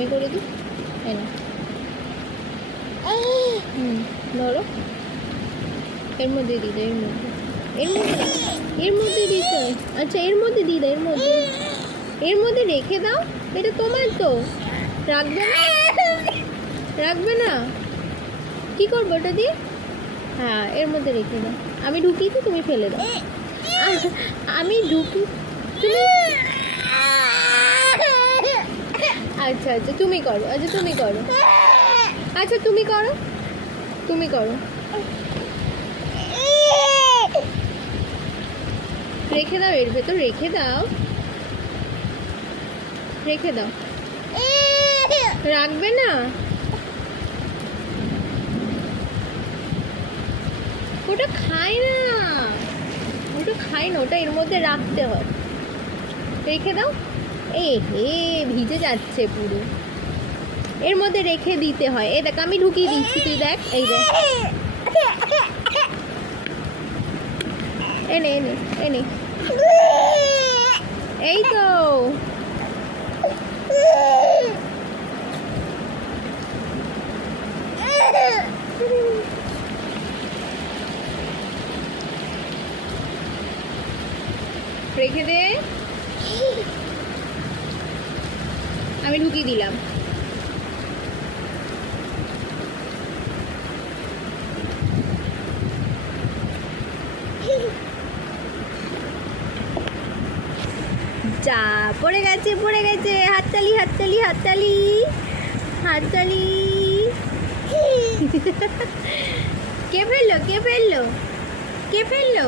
আমি করে দিই। এই না, ধরো, এর মধ্যে দিই দাও, এর মধ্যে দিতে হয়। আচ্ছা, এর মধ্যে দিই দাও, এর মধ্যে রেখে দাও। এটা তোমার তো, রাখবে না? রাখবে না? কি করবো ওটা দিয়ে? হ্যাঁ, এর মধ্যে রেখে দাও। আমি ঢুকিয়েছি, তুমি ফেলে দাও। আমি ঢুকি, তুমি আচ্ছা আচ্ছা তুমি করো, আচ্ছা তুমি করো, আচ্ছা তুমি করো, তুমি করো। রেখে দাও, এর ভেতর রেখে দাও, রেখে দাও। রাখবে না? ওটা খায় না, ওটা খায় না, ওটা এর মধ্যে রাখতে হয়। রেখে দাও। এ হে, ভিজে যাচ্ছে পুরো। এর মধ্যে রেখে দিতে হয়। এই দেখ, আমি ঢুকিয়ে দিচ্ছি, তুই দেখ। এই দেখ, এনে এনে এনে, এই তো। রেখে দে, আমি ঢুকিয়ে দিলাম। যা, পড়ে গেছে, পড়ে গেছে। হাততালি হাততালি হাততালি হাততালি। কে ফেললো, কে ফেললো, কে ফেললো?